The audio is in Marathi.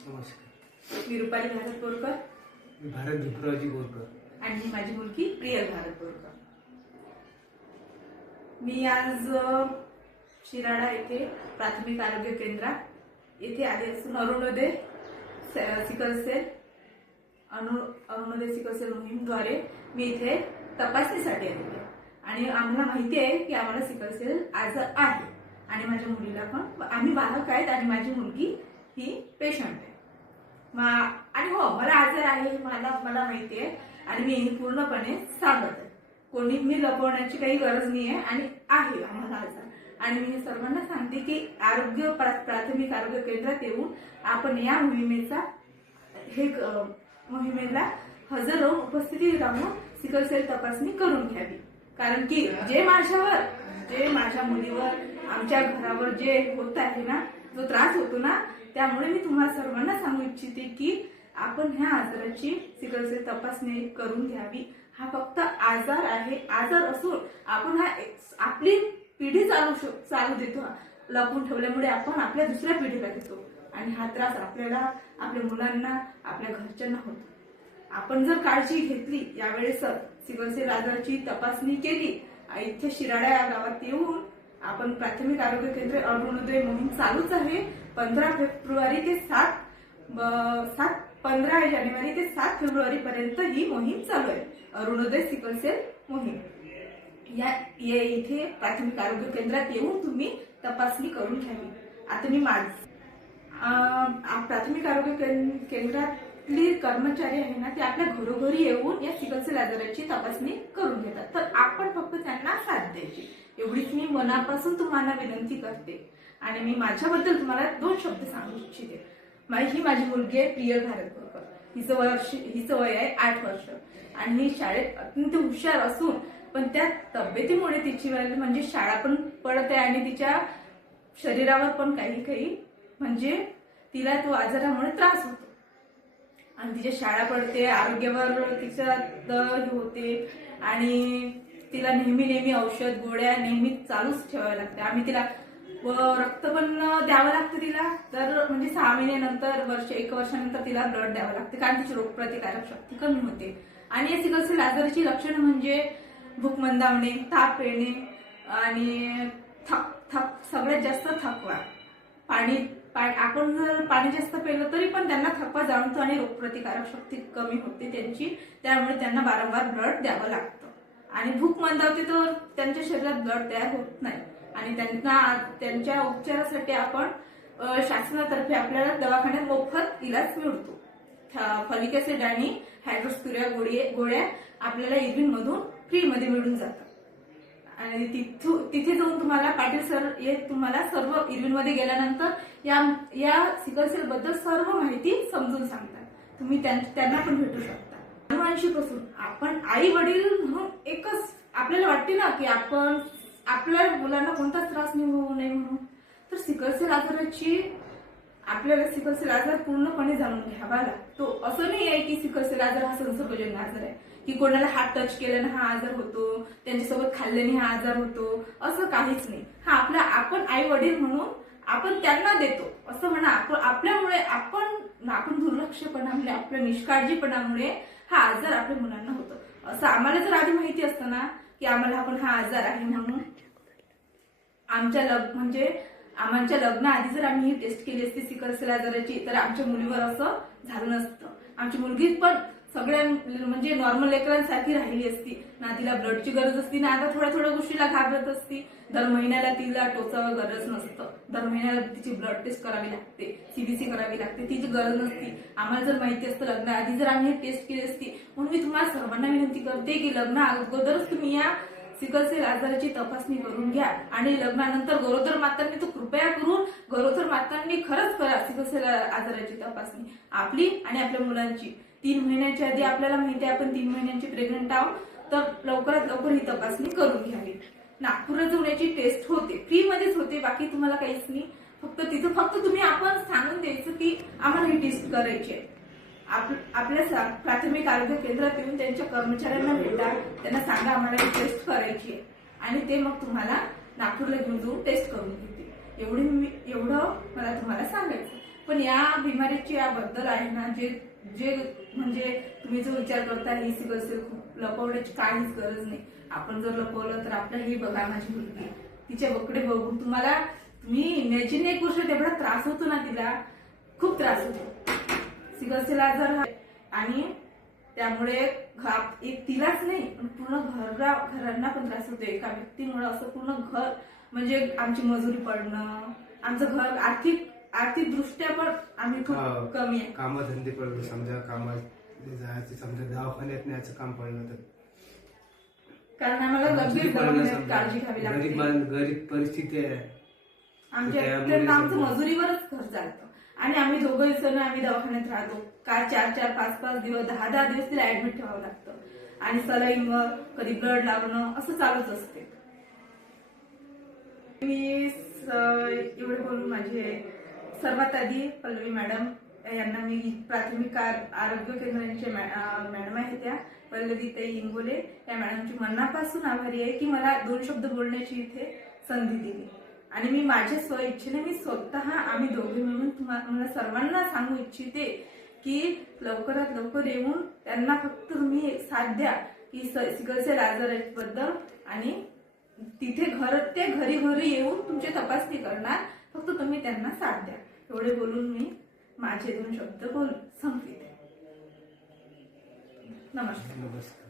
नमस्कार. मी रुपाली भारत बोरकर. मी भारत भिमरावजी बोरकर. आणि ही माझी मुलगी प्रियल भारत बोरकर. मी आज शिराळा येथे प्राथमिक आरोग्य केंद्रात येथे आले असून अरुणोदय सिकल सेल मोहीमद्वारे मी इथे तपासणीसाठी आलेली आहे. आणि आम्हाला माहिती आहे की आम्हाला सिकल सेल आजार आहे आणि माझ्या मुलीला पण, आम्ही बालक आहेत आणि माझी मुलगी ही पेशंट आहे. आणि हो, मला आजार आहे मला माहिती आहे आणि मी पूर्णपणे सांगत आहे. कोणी मी लपवण्याची काही गरज नाही आहे आणि आहे आम्हाला आजार. आणि मी सर्वांना सांगते की प्राथमिक आरोग्य केंद्रात येऊन आपण या मोहिमेला हजर राहून उपस्थिती राहून सिकल सेल तपासणी करून घ्यावी. कारण की जे माझ्या मुलीवर, आमच्या घरावर जे होत आहे ना, जो त्रास होतो ना, त्यामुळे मी तुम्हाला सर्वांना सांगू इच्छिते की आपण ह्या आजाराची सिकल सेल तपासणी करून घ्यावी. हा फक्त आजार आहे. आजार असून आपण आपली पिढी चालू देतो. लपून ठेवल्यामुळे आपण आपल्या दुसऱ्या पिढीला देतो आणि हा त्रास आपल्याला, आपल्या मुलांना, आपल्या घरच्यांना होतो. आपण जर काळजी घेतली, यावेळेस सिकल सेल आजाराची तपासणी केली, इथे शिराळा गावात येऊन आपण प्राथमिक आरोग्य केंद्र अरुणोदय मोहीम चालूच आहे. 15 जानेवारी ते 7 फेब्रुवारी पर्यंत ही मोहीम चालू आहे. अरुणोदय सिकल सेल मोहीम इथे प्राथमिक आरोग्य केंद्रात येऊन तुम्ही तपासणी करून घ्यावी. आता मी प्राथमिक आरोग्य केंद्रातली कर्मचारी आहे ना, ते आपल्या घरोघरी येऊन या सिकल सेल आजाराची तपासणी करून घेतात. तर आपण फक्त त्यांना साथ द्यायची, एवढीच मी मनापासून तुम्हाला विनंती करते. आणि मी माझ्याबद्दल तुम्हाला 2 शब्द सांगू इच्छिते. ही माझी मुलगी आहे प्रियल भारत बोरकर. हिचं वय आहे 8 वर्ष आणि ही शाळेत अत्यंत हुशार असून पण त्या तब्येतीमुळे तिची म्हणजे शाळा पण पडत आहे आणि तिच्या शरीरावर पण काही म्हणजे तिला तो आजारामुळे त्रास होतो आणि तिच्या शाळा पडते, आरोग्यावर तिचा हे होते आणि तिला नेहमी औषध गोळ्या नेहमी चालूच ठेवाव्या लागते. आम्ही तिला रक्त पण द्यावं लागतं तिला. तर म्हणजे 6 महिन्यानंतर 1 वर्षानंतर तिला ब्लड द्यावं लागते, कारण तिची रोगप्रतिकारक शक्ती कमी होते. आणि या सिकल सेल आजाराची लक्षणं म्हणजे भूक मंदावणे, ताप येणे आणि सगळ्यात जास्त थकवा. आपण जर पाणी जास्त पिलं तरी पण त्यांना थकवा जाणवतो आणि रोगप्रतिकारक शक्ती कमी होते त्यांची. त्यामुळे त्यांना वारंवार ब्लड द्यावं लागतं आणि भूक मंदावते तर त्यांच्या शरीरात ब्लड तयार होत नाही. आणि त्यांच्या उपचारासाठी आपण शासनातर्फे आपल्याला दवाखान्यात मोफत इलाज मिळतो. फॉलिक ऍसिड आणि हायड्रोस्क्युरिया गोळ्या आपल्याला इरविन मधून फ्री मध्ये मिळून जातात. आणि तिथे जाऊन तुम्हाला पाटील सर तुम्हाला सर्व इरविन मध्ये गेल्यानंतर या सिकल सेल बद्दल सर्व माहिती समजून सांगतात. तुम्ही त्यांना पण भेटू शकता. 80 पासून आपण आई वडील म्हणून एकच आपल्याला वाटते ना की आपण आपल्या मुलांना कोणताच त्रास होऊ नये म्हणून. तर सिकल सेल आजाराची आपल्याला सिकल सेल आजार पूर्णपणे जाणून घ्यावा लागतो. असं नाही आहे की सिकल सेल आजार हा संसर्गजन्य आजार आहे की कोणाला हात टच केल्याने हा आजार होतो, त्यांच्यासोबत खाल्ल्याने हा आजार होतो, असं काहीच नाही. आपण आई वडील म्हणून आपण त्यांना देतो असं म्हणा. आपल्यामुळे आपण दुर्लक्षपणामुळे, आपल्या निष्काळजीपणामुळे हा आजार आपल्या मुलांना होतो. असं आम्हाला जर आधी माहिती असतं ना की आम्हाला हा आजार आहे म्हणून, आमच्या लग्नाआधी जर आम्ही ही टेस्ट केली असती सिकल सेल आजाराची, तर आमच्या मुलीवर असं झालं नसतं. आमची मुलगी पण सगळ्या म्हणजे नॉर्मल लेकरांसारखी राहिली असती ना. तिला ब्लडची गरज असती ना. आता थोड्या गोष्टीला घाबरत असती. दर महिन्याला तिला टोचावं गरज नसतं. दर महिन्याला तिची ब्लड टेस्ट करावी लागते, सीबीसी करावी लागते, तिची गरज नसती. आम्हाला जर माहिती असतं लग्नाआधी जर आम्ही टेस्ट केली असती. म्हणून मी तुम्हाला सर्वांना विनंती करते की लग्ना अगोदरच तुम्ही या सिकल सेल आजाराची तपासणी करून घ्या. आणि लग्नानंतर गरोदर मातांनी तर कृपया करून गरोदर मातांनी खरंच करा सिकल सेल आजाराची तपासणी, आपली आणि आपल्या मुलांची. 3 महिन्याच्या आधी आपल्याला माहिती आहे आपण 3 महिन्यांची प्रेग्नंट आहोत, तर लवकरात लवकर ही तपासणी करून घ्यावी. नागपूरला जाऊन याची टेस्ट होते, फ्री मध्येच होते, बाकी तुम्हाला काहीच नाही. फक्त तुम्ही आपण सांगून द्यायचं की आम्हाला ही टेस्ट करायची आहे. आपल्या प्राथमिक आरोग्य केंद्रात येऊन त्यांच्या कर्मचाऱ्यांना भेटा, त्यांना सांगा आम्हाला ही टेस्ट करायची आहे आणि ते मग तुम्हाला नागपूरला घेऊन जाऊन टेस्ट करून घेतील. एवढं मला तुम्हाला सांगायचं. पण या बिमारीची याबद्दल आहे ना, जे जे म्हणजे तुम्ही जो विचार करता ही सिकल सेल खूप लपवण्याची काहीच गरज नाही. आपण जर लपवलं तर आपलं हे बघा, माझी मुलगी तिच्या बकडे बघून तुम्ही इमॅजिन नाही करू शकत, एवढा त्रास होतो ना तिला, खूप त्रास होतो सिकल सेल आजार आणि त्यामुळे एक तिलाच नाही पण पूर्ण घरांना पण त्रास होतो. एका व्यक्तीमुळे असं पूर्ण घर म्हणजे आमची मजुरी पडणं, आमचं घर आर्थिक दृष्ट्या पण आम्ही खूप कमी आहे. कामधंदे पडले, समजा कामात जायचे, समजा दवाखान्यात न्यायचं काम पडलं तर कारण आम्हाला लगेच दवाखान्यात काळजी घ्यावी लागते. गरीब परिस्थिती आहे आमचं मजुरीवरच घर चालतं आणि आम्ही दोघंही जण आम्ही दवाखान्यात राहतो. काय 4-4, 5-5 दिवस, 10-10 दिवस तिला ऍडमिट ठेवावं लागतं आणि सलाईनवर कधी ब्लड लावणं असं चालूच असते. मी एवढे बोलून माझे सर्वात आधी पल्लवी मॅडम यांना मी प्राथमिक आरोग्य केंद्राचे मॅडम आहेत त्या पल्लवीताई इंगोले, या मॅडमची मनापासून आभारी आहे की मला 2 शब्द बोलण्याची इथे संधी दिली. आणि मी माझ्या स्वइच्छेने मी स्वतः आम्ही दोघे मिळून तुम्हाला सर्वांना सांगू इच्छिते की लवकरात लवकर येऊन त्यांना फक्त तुम्ही साथ द्या की सिकल सेल आजाराबद्दल, आणि तिथे ते घरी येऊन तुमची तपासणी करणार, फक्त तुम्ही त्यांना साथ द्या. एवढे बोलून मी माझे 2 शब्द संपविते. नमस्कार.